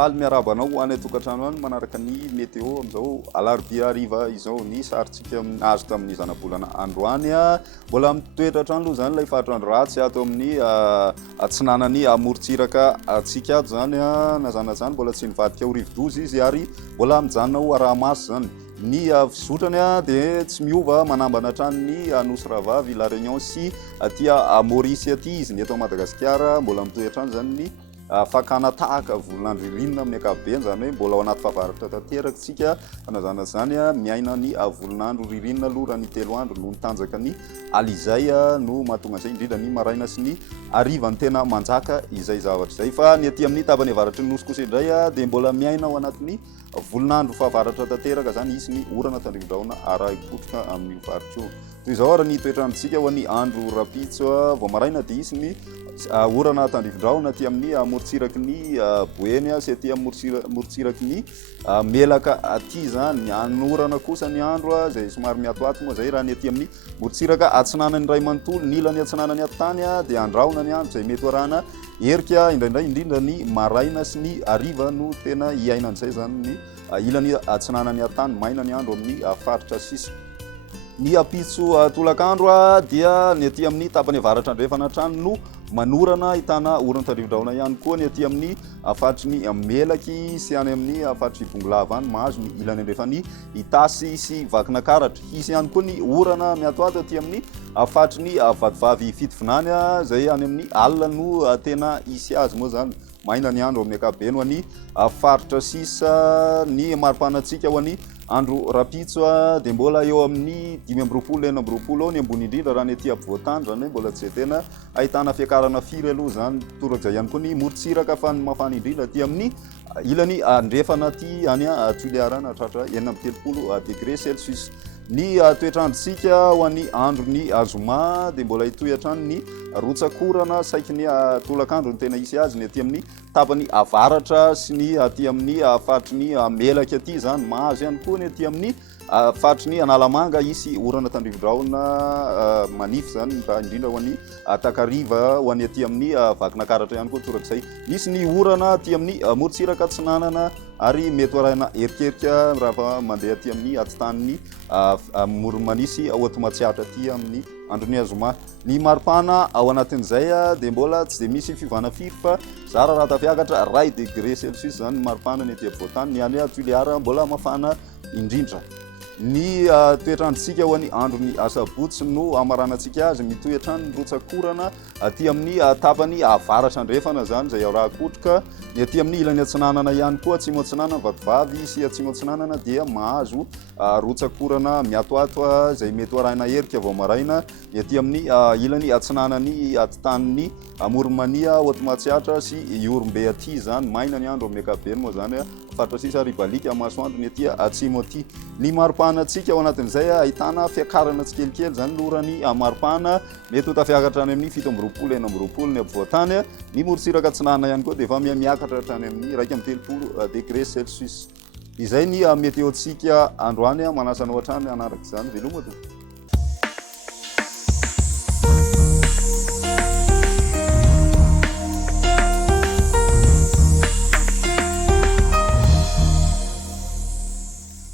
faly miarabanao ho any tokantrano any manaraka ny météo amizao alarobia ariva izao ny saritsika azo tamin'ny zanabolana androany mbola mitoetra trano aloha zany ilay fahatrandro ratsy ato amin'ny atsinanany amorontsiraka atsika ato zany nazana zany mbola tsy nivadika ho rivodozy izy ary mbola mijanona ho aramasy zany ny fizotrany dia tsy miova manambana tranony Nosy Ravavy La Réunion sy aty Maurice aty izy ny eto Madagasikara mbola mitoetra trano zany ny fakana tahaka volonandro ririnina amin'ny ankapobeny zany hoe mbola ao anaty fahavaratra tanteraka tsika fanazana zany miaina ny volonandro ririnina aloha raha ny 3 andro no nitanjaka ny alizay no mahatonga izay indrindra ny maraina sy ny hariva ny tena manjaka izay zavatra izay fa ny aty amin'ny tapany avaratry ny nosy kosa indray dia mbola miaina ao anatin'ny volonandro fahavaratra tanteraka zany isy ny orana tandrivindraona ara-ikotroka amin'ny varotra toy izao ary ny toetrandrontsika ho an'ny andro rapitso vao maraina dia isy ny orana tandrivindraona aty amin'ny amorontsiraky ny boeny sy aty amorontsiraky ny melaka aty zany anorana kosa ny andro zay somary miatoato moa zay raha ny aty amin'ny morontsiraka atsinanany ray manontolo ny ilany atsinanany atany dia andraona ny andro zay mety arahana herika indraindray indrindra ny maraina sy ny hariva no tena hiainan'izay zany ny ilany atsinanany atany maina ny andro amin'ny faritra sisa ny apitso tolakandro dia ny aty amin'ny tapany avaratra andrefana trano no manorana hitana orana tandrivindraona ihany koa ny aty amin'ny afatry ny melaky sy any amin'ny afatry bongolava any mahazo ny ilany andrefany itasy sy vakina karatra hisy ihany koa ny orana miatoato aty amin'ny afatry ny vadivavy fitovinany zay any amin'ny alina no tena isy azy moa zany maina ny andro amin'ny ankapobeny ho any faritra sisa ny maripanatsika ho any andro rapitso dia mbola eo amin'ny 5 ao ny ambony indrindra raha ny aty ampovoantany zany hoe mbola tsy tena ahitana fiakarana firy aloha zany torak'izay ihany koa ny morontsiraka fa ny mafana indrindra aty amin'ny ilany andrefana aty any Toliara na tratra 30 degré Celsius ny toetrandrotsika ho an'ny andro ny azoma dia mbola hitoetrany ny rotsakorana saiky ny tolakandro ny tena isy azy ny aty amin'ny tapany avaratra sy ny aty amin'ny fatry ny melaka aty zany mahazo ihany koa ny aty amin'ny fatry ny analamanga isy orana tandrivindraona manify zany raha indrindra ho an'ny takariva ho an'ny aty amin'ny vakina karatra ihany koa torak'izay misy ny orana aty amin'ny morontsiraka tsinanana ary mety arahina herikherika raha mandeha aty amin'ny atitany moromanisy Oatomatsiatra aty amin'ny androny azoma ny maripana ao anatin'izay dia mbola tsy dia misy fivana firy fa zara raha tafiakatra 1 degré Celsius zany ny maripana ny aty ampovoantany ny any Toliara mbola mafana indrindra ny toetrandrotsika ho an'ny andro ny asabotsy no amaranantsika azy mitoetrany rotsakorana aty amin'ny tapany avaratra andrefana zany zay araha-kotroka ny aty amin'ny ilany atsinanana ihany koa atsimo atsinanana vadivavy sy atsimo atsinanana dia mahazo rotsakorana miatoato zay mety arahina herika vao maraina ny aty amin'ny ilany atsinanany atitaniny Moromania Oatomatsiatra sy Iorombe aty zany maina ny andro amin'ny ankapobeny moa zany faritra sisa ribalika masoandro ny aty atsimo aty ny maripanatsika ao anatin'izay ahitana fiakarana tsikelikely zany lorany maripana mety ho tafiakatra any amin'ny 7 ny ampovoantany ny morontsiraka atsinanana ihany koa dia efa miakatra hatrany amin'ny 1 degré Celsius izay ny metéotsika androany manasana ohatrany anaraka izany veloma tompoko